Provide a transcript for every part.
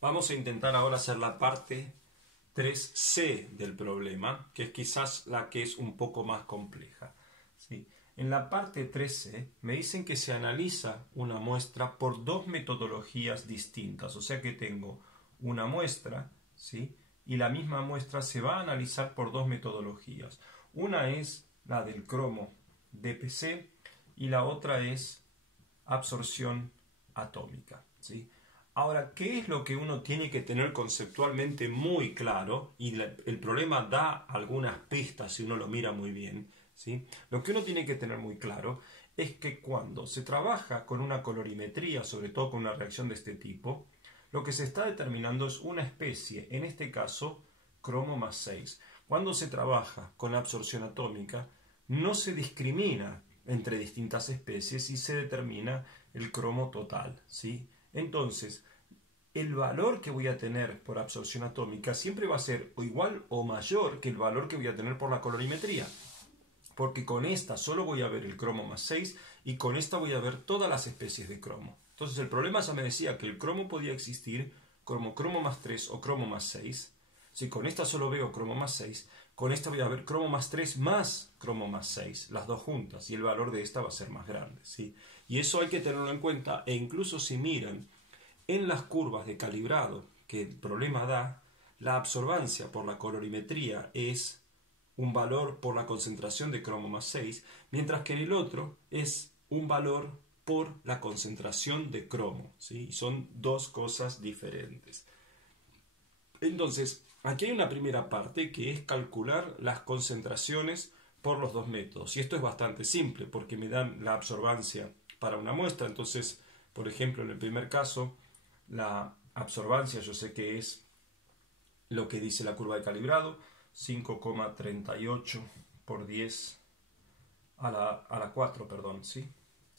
Vamos a intentar ahora hacer la parte 3C del problema, que es quizás la que es un poco más compleja. ¿Sí? En la parte 3C me dicen que se analiza una muestra por dos metodologías distintas, o sea que tengo una muestra, ¿sí? Y la misma muestra se va a analizar por dos metodologías. Una es la del cromo DPC y la otra es absorción atómica, ¿sí? Ahora, ¿qué es lo que uno tiene que tener conceptualmente muy claro? Y el problema da algunas pistas si uno lo mira muy bien, ¿sí? Lo que uno tiene que tener muy claro es que cuando se trabaja con una colorimetría, sobre todo con una reacción de este tipo, lo que se está determinando es una especie, en este caso, cromo más 6. Cuando se trabaja con absorción atómica, no se discrimina entre distintas especies y se determina el cromo total, ¿sí? Entonces, el valor que voy a tener por absorción atómica siempre va a ser o igual o mayor que el valor que voy a tener por la colorimetría. Porque con esta solo voy a ver el cromo más 6 y con esta voy a ver todas las especies de cromo. Entonces el problema ya me decía que el cromo podía existir como cromo más 3 o cromo más 6. Si con esta solo veo cromo más 6, con esta voy a ver cromo más 3 más cromo más 6, las dos juntas, y el valor de esta va a ser más grande, ¿sí? Y eso hay que tenerlo en cuenta, e incluso si miran en las curvas de calibrado que el problema da, la absorbancia por la colorimetría es un valor por la concentración de cromo más 6, mientras que en el otro es un valor por la concentración de cromo, ¿sí? Son dos cosas diferentes. Entonces, aquí hay una primera parte que es calcular las concentraciones por los dos métodos. Y esto es bastante simple porque me dan la absorbancia para una muestra. Entonces, por ejemplo, en el primer caso, la absorbancia yo sé que es lo que dice la curva de calibrado, 5,38 por 10 a la 4, perdón, ¿sí?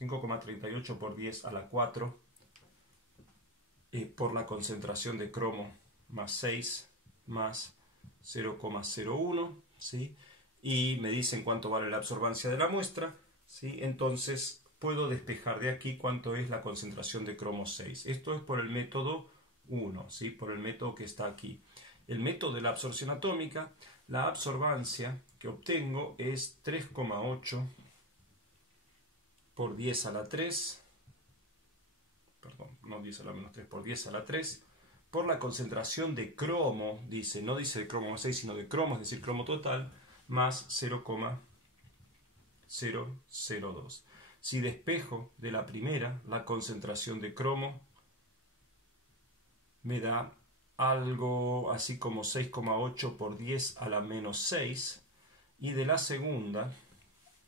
5,38 por 10 a la 4 por la concentración de cromo más 6 más 0,01, ¿sí? Y me dicen cuánto vale la absorbancia de la muestra, ¿sí? Entonces puedo despejar de aquí cuánto es la concentración de cromo 6. Esto es por el método 1, ¿sí? Por el método que está aquí. El método de la absorción atómica, la absorbancia que obtengo es 3,8 por 10 a la 3, perdón, no 10 a la menos 3, por 10 a la 3, por la concentración de cromo, dice, no dice de cromo más 6, sino de cromo, es decir, cromo total, más 0,002. Si despejo de la primera, la concentración de cromo me da algo así como 6,8 por 10 a la menos 6, y de la segunda,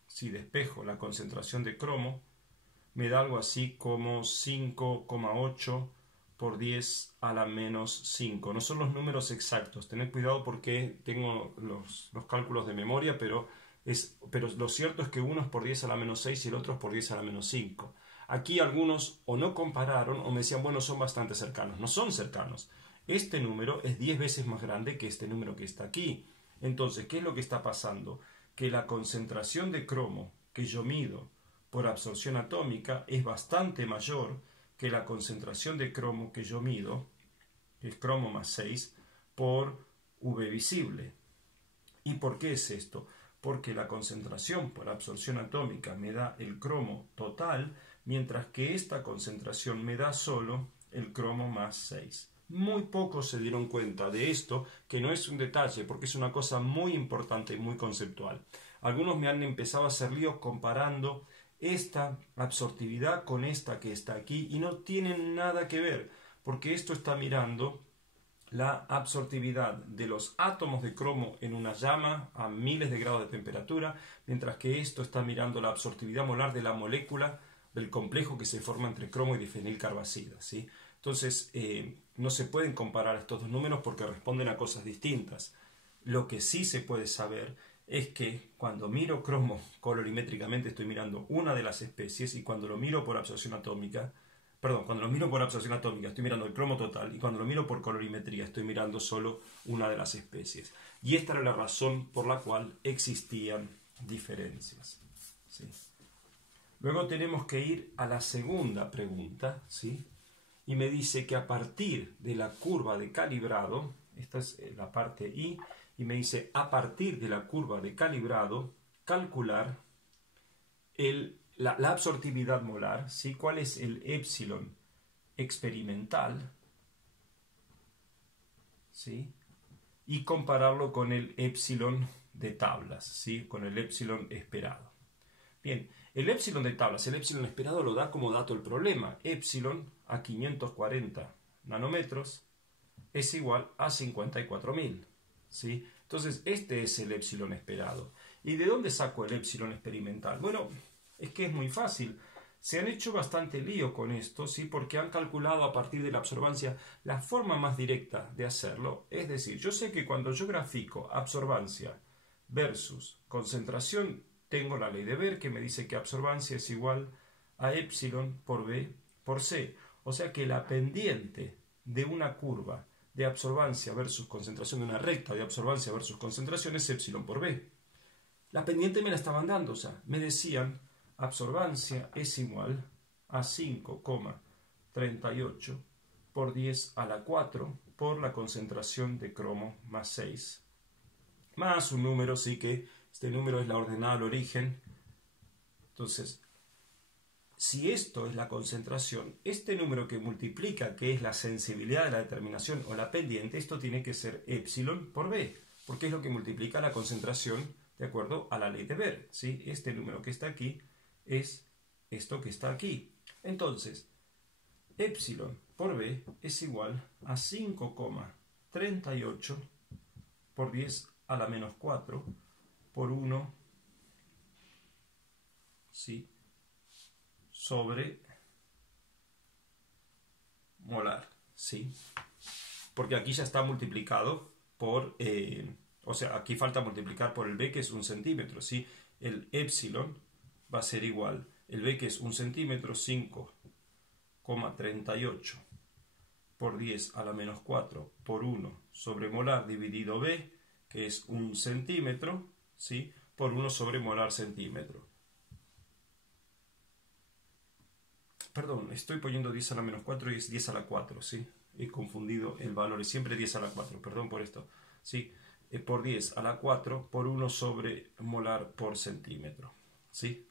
si despejo la concentración de cromo, me da algo así como 5,8 por 10 a la menos 5. No son los números exactos, tened cuidado porque tengo los cálculos de memoria, pero lo cierto es que uno es por 10 a la menos 6 y el otro es por 10 a la menos 5. Aquí algunos o no compararon o me decían, bueno, son bastante cercanos. No son cercanos. Este número es 10 veces más grande que este número que está aquí. Entonces, ¿qué es lo que está pasando? Que la concentración de cromo que yo mido por absorción atómica es bastante mayor que la concentración de cromo que yo mido, que es cromo más 6, por UV visible. ¿Y por qué es esto? Porque la concentración por absorción atómica me da el cromo total, mientras que esta concentración me da solo el cromo más 6. Muy pocos se dieron cuenta de esto, que no es un detalle, porque es una cosa muy importante y muy conceptual. Algunos me han empezado a hacer líos comparando esta absortividad con esta que está aquí y no tienen nada que ver, porque esto está mirando la absortividad de los átomos de cromo en una llama a miles de grados de temperatura, mientras que esto está mirando la absortividad molar de la molécula del complejo que se forma entre cromo y difenilcarbazida, ¿sí? Entonces, no se pueden comparar estos dos números porque responden a cosas distintas. Lo que sí se puede saber es que cuando miro cromo colorimétricamente estoy mirando una de las especies, y cuando lo miro por absorción atómica, cuando lo miro por absorción atómica estoy mirando el cromo total, y cuando lo miro por colorimetría estoy mirando solo una de las especies. Y esta era la razón por la cual existían diferencias, ¿sí? Luego tenemos que ir a la segunda pregunta, ¿sí? y me dice que a partir de la curva de calibrado, esta es la parte I, y me dice a partir de la curva de calibrado, calcular la absortividad molar, ¿sí? ¿Cuál es el épsilon experimental? ¿Sí? Y compararlo con el épsilon de tablas, ¿sí? Con el épsilon esperado. Bien, el épsilon de tablas, el épsilon esperado lo da como dato el problema. Épsilon a 540 nanómetros es igual a 54.000, ¿sí? Entonces, este es el épsilon esperado. ¿Y de dónde saco el épsilon experimental? Bueno, es que es muy fácil. Se han hecho bastante lío con esto, ¿sí? Porque han calculado a partir de la absorbancia la forma más directa de hacerlo. Es decir, yo sé que cuando yo grafico absorbancia versus concentración, tengo la ley de Beer que me dice que absorbancia es igual a épsilon por B por C. O sea que la pendiente de una curva de absorbancia versus concentración, de una recta de absorbancia versus concentración, es épsilon por B. La pendiente me la estaban dando, o sea, me decían absorbancia es igual a 5,38 por 10 a la 4 por la concentración de cromo más 6. Más un número, sí que este número es la ordenada al origen. Entonces, si esto es la concentración, este número que multiplica, que es la sensibilidad de la determinación o la pendiente, esto tiene que ser épsilon por B, porque es lo que multiplica la concentración de acuerdo a la ley de Beer, ¿sí? Este número que está aquí es esto que está aquí. Entonces, épsilon por B es igual a 5,38 por 10 a la menos 4 por 1, ¿sí? Sobre molar, ¿sí? Porque aquí ya está multiplicado por, o sea, aquí falta multiplicar por el B, que es 1 centímetro, ¿sí? El épsilon va a ser igual, el B que es 1 centímetro, 5,38 por 10 a la menos 4 por 1 sobre molar dividido B, que es 1 centímetro, ¿sí? Por 1 sobre molar centímetro. Perdón, estoy poniendo 10 a la menos 4 y es 10 a la 4, ¿sí? He confundido el valor, es siempre 10 a la 4, perdón por esto, ¿sí? Por 10 a la 4 por 1 sobre molar por centímetro, ¿sí?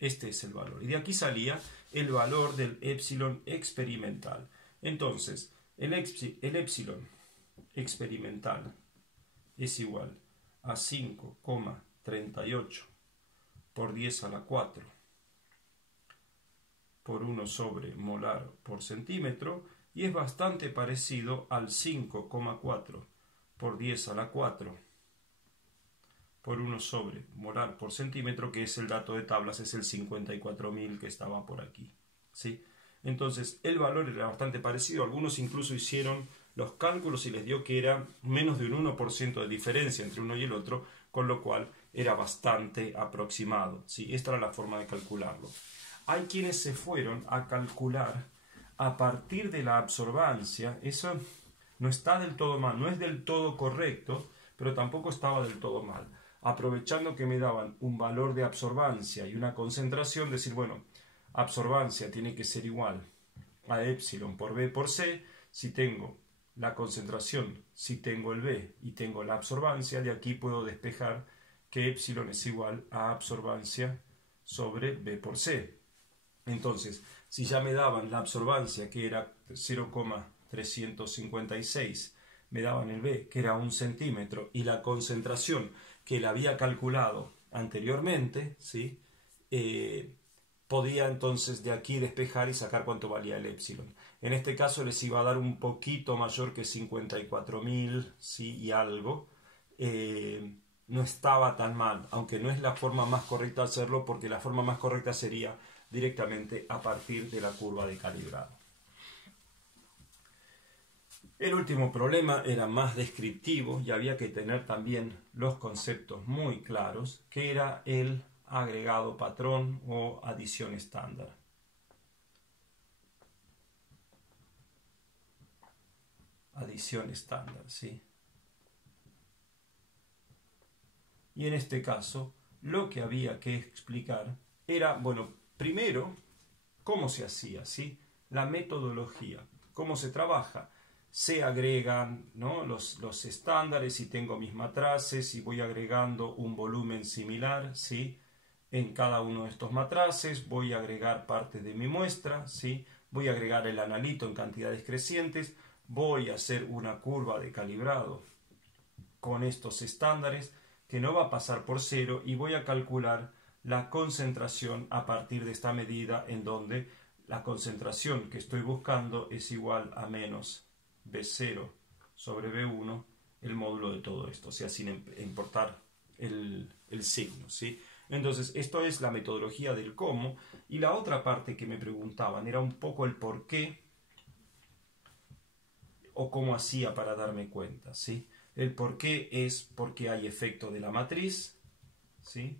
Este es el valor. Y de aquí salía el valor del épsilon experimental. Entonces, el épsilon experimental es igual a 5,38 por 10 a la 4 por 1 sobre molar por centímetro, y es bastante parecido al 5,4 por 10 a la 4 por 1 sobre molar por centímetro, que es el dato de tablas, es el 54.000 que estaba por aquí, ¿sí? Entonces, el valor era bastante parecido. Algunos incluso hicieron los cálculos y les dio que era menos de un 1% de diferencia entre uno y el otro, con lo cual era bastante aproximado, ¿sí? Esta era la forma de calcularlo. Hay quienes se fueron a calcular a partir de la absorbancia. Eso no está del todo mal, no es del todo correcto, pero tampoco estaba del todo mal. Aprovechando que me daban un valor de absorbancia y una concentración, decir, bueno, absorbancia tiene que ser igual a épsilon por B por C. Si tengo la concentración, si tengo el B y tengo la absorbancia, de aquí puedo despejar que épsilon es igual a absorbancia sobre B por C. Entonces, si ya me daban la absorbancia, que era 0,356, me daban el B, que era 1 centímetro, y la concentración que la había calculado anteriormente, ¿sí? Podía entonces de aquí despejar y sacar cuánto valía el épsilon. En este caso les iba a dar un poquito mayor que 54.000, ¿sí? Y algo. No estaba tan mal, aunque no es la forma más correcta de hacerlo, porque la forma más correcta sería directamente a partir de la curva de calibrado. El último problema era más descriptivo y había que tener también los conceptos muy claros, que era el agregado patrón o adición estándar. Adición estándar, ¿sí? Y en este caso, lo que había que explicar era, bueno, primero, ¿cómo se hacía? ¿Sí? la metodología. ¿Cómo se trabaja? Se agregan, ¿no?, los estándares y tengo mis matraces y voy agregando un volumen similar, ¿sí?, en cada uno de estos matraces. Voy a agregar parte de mi muestra, ¿sí?, voy a agregar el analito en cantidades crecientes, voy a hacer una curva de calibrado con estos estándares que no va a pasar por cero y voy a calcular la concentración a partir de esta medida, en donde la concentración que estoy buscando es igual a menos B0 sobre B1, el módulo de todo esto, o sea, sin importar el signo, ¿sí? Entonces, esto es la metodología del cómo. Y la otra parte que me preguntaban era un poco el por qué o cómo hacía para darme cuenta, ¿sí? El por qué es porque hay efecto de la matriz, ¿sí?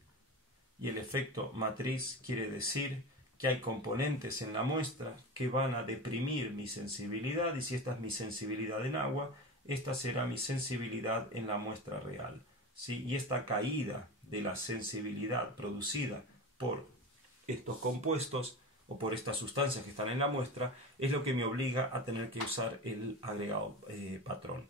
Y el efecto matriz quiere decir que hay componentes en la muestra que van a deprimir mi sensibilidad, y si esta es mi sensibilidad en agua, esta será mi sensibilidad en la muestra real, ¿sí? Y esta caída de la sensibilidad producida por estos compuestos o por estas sustancias que están en la muestra es lo que me obliga a tener que usar el agregado patrón.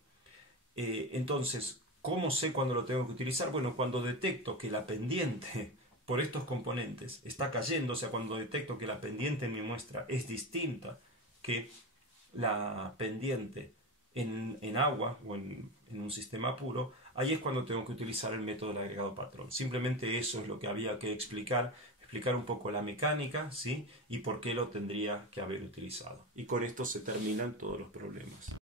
Entonces, ¿cómo sé cuándo lo tengo que utilizar? Bueno, cuando detecto que la pendiente por estos componentes está cayendo, o sea, cuando detecto que la pendiente en mi muestra es distinta que la pendiente en agua o en un sistema puro, ahí es cuando tengo que utilizar el método del agregado patrón. Simplemente eso es lo que había que explicar un poco la mecánica, ¿sí?, y por qué lo tendría que haber utilizado. Y con esto se terminan todos los problemas.